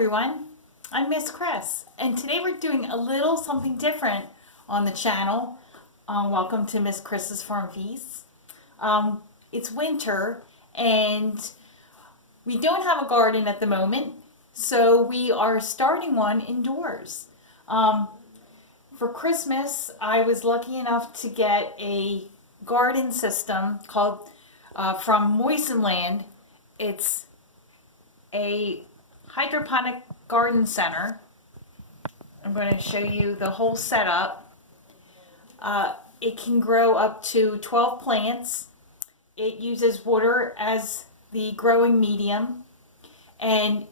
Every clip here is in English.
everyone, I'm Miss Chris, and today we're doing a little something different on the channel. Welcome to Miss Chris's Farm Feast. It's winter and we don't have a garden at the moment, so we are starting one indoors. For Christmas, I was lucky enough to get a garden system called from Moissanland. It's a hydroponic garden center. I'm going to show you the whole setup. It can grow up to 12 plants. It uses water as the growing medium, and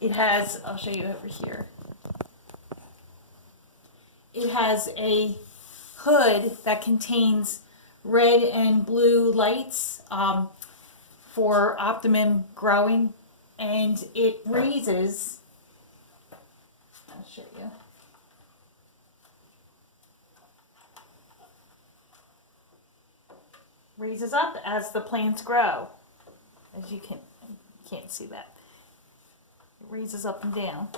it has, I'll show you over here, it has a hood that contains red and blue lights for optimum growing, and it raises, I'll show you, raises up as the plants grow. As you can't see that. It raises up and down.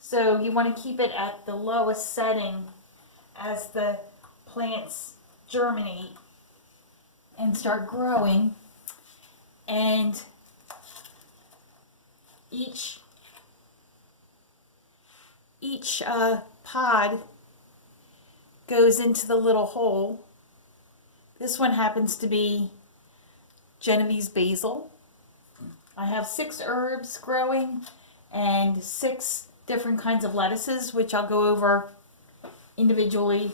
So you want to keep it at the lowest setting as the plants germinate and start growing, and each pod goes into the little hole. This one happens to be Genovese basil. I have 6 herbs growing and 6 different kinds of lettuces, which I'll go over individually.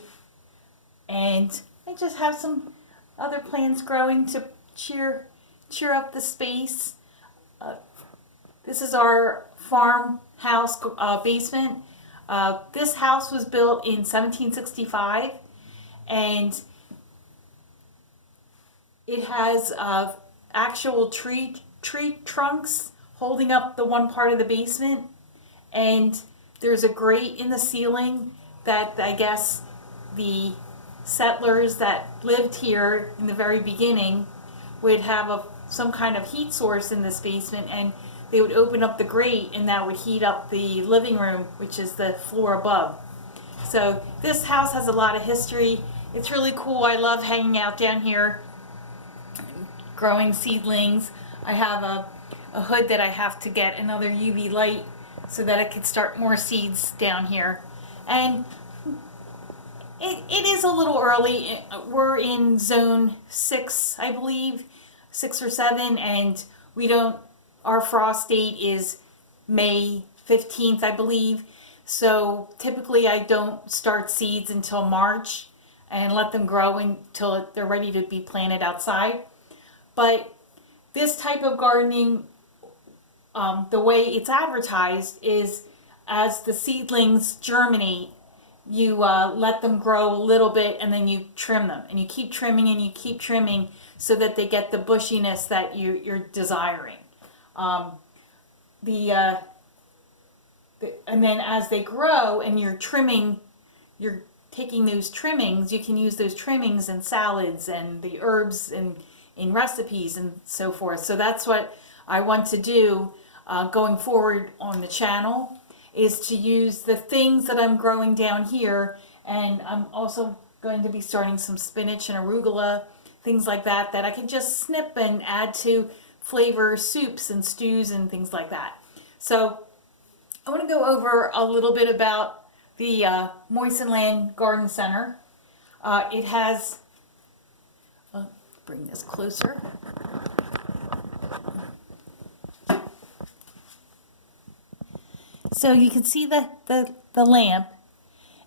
And I just have some other plants growing to cheer up the space. This is our farmhouse basement. This house was built in 1765, and it has actual tree trunks holding up the one part of the basement, and there's a grate in the ceiling that I guess the settlers that lived here in the very beginning would have some kind of heat source in this basement, and they would open up the grate and that would heat up the living room, which is the floor above. So this house has a lot of history. It's really cool. I love hanging out down here, growing seedlings. I have a hood that I have to get another UV light so that I could start more seeds down here. And it is a little early. We're in zone 6, I believe, 6 or 7, and our frost date is May 15th, I believe. So typically I don't start seeds until March and let them grow until they're ready to be planted outside. But this type of gardening, the way it's advertised is as the seedlings germinate, you let them grow a little bit and then you trim them. And you keep trimming and you keep trimming so that they get the bushiness that you're desiring. And then as they grow and you're trimming, you're taking those trimmings, you can use those trimmings in salads and the herbs and in recipes and so forth. So that's what I want to do going forward on the channel, is to use the things that I'm growing down here, and I'm also going to be starting some spinach and arugula, things like that, that I can just snip and add to flavor soups and stews and things like that. So I want to go over a little bit about the Moissanland Garden Center. It has, bring this closer. So you can see the lamp,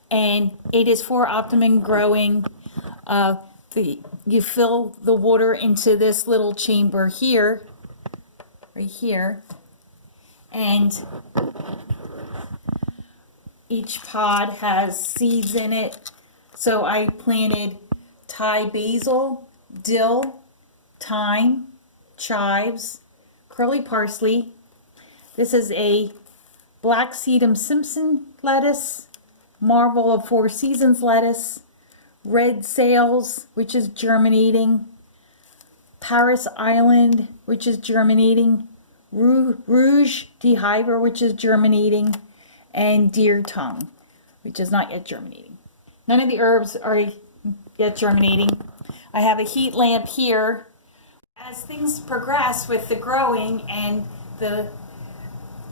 and it is for optimum growing. You fill the water into this little chamber here, right here, and each pod has seeds in it. So I planted Thai basil, dill, thyme, chives, curly parsley. This is a Black Sedum Simpson lettuce, Marvel of Four Seasons lettuce, red sales, which is germinating, Paris Island, which is germinating, Rouge de Hyver, which is germinating, and deer tongue, which is not yet germinating. None of the herbs are yet germinating. I have a heat lamp here. As things progress with the growing and the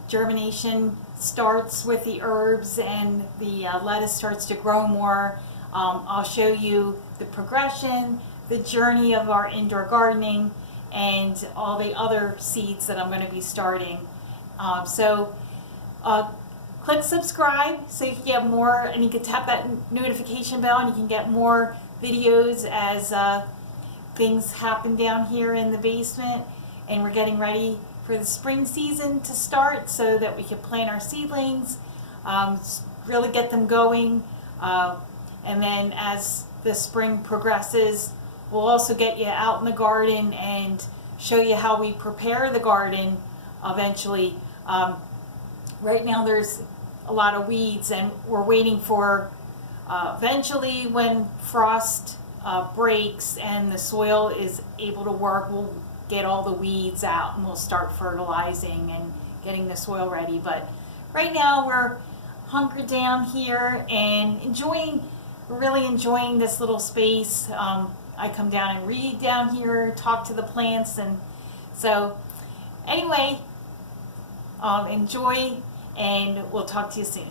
germination starts with the herbs and the lettuce starts to grow more, I'll show you the progression, the journey of our indoor gardening, and all the other seeds that I'm going to be starting. So click subscribe so you can get more, and you can tap that notification bell and you can get more videos as things happen down here in the basement. And we're getting ready for the spring season to start so that we can plant our seedlings, really get them going. And then as the spring progresses, we'll also get you out in the garden and show you how we prepare the garden eventually. Right now there's a lot of weeds, and we're waiting for eventually when frost breaks and the soil is able to work, we'll get all the weeds out and we'll start fertilizing and getting the soil ready. But right now we're hunkered down here and really enjoying this little space. I come down and read down here, talk to the plants, and so anyway, enjoy, and we'll talk to you soon.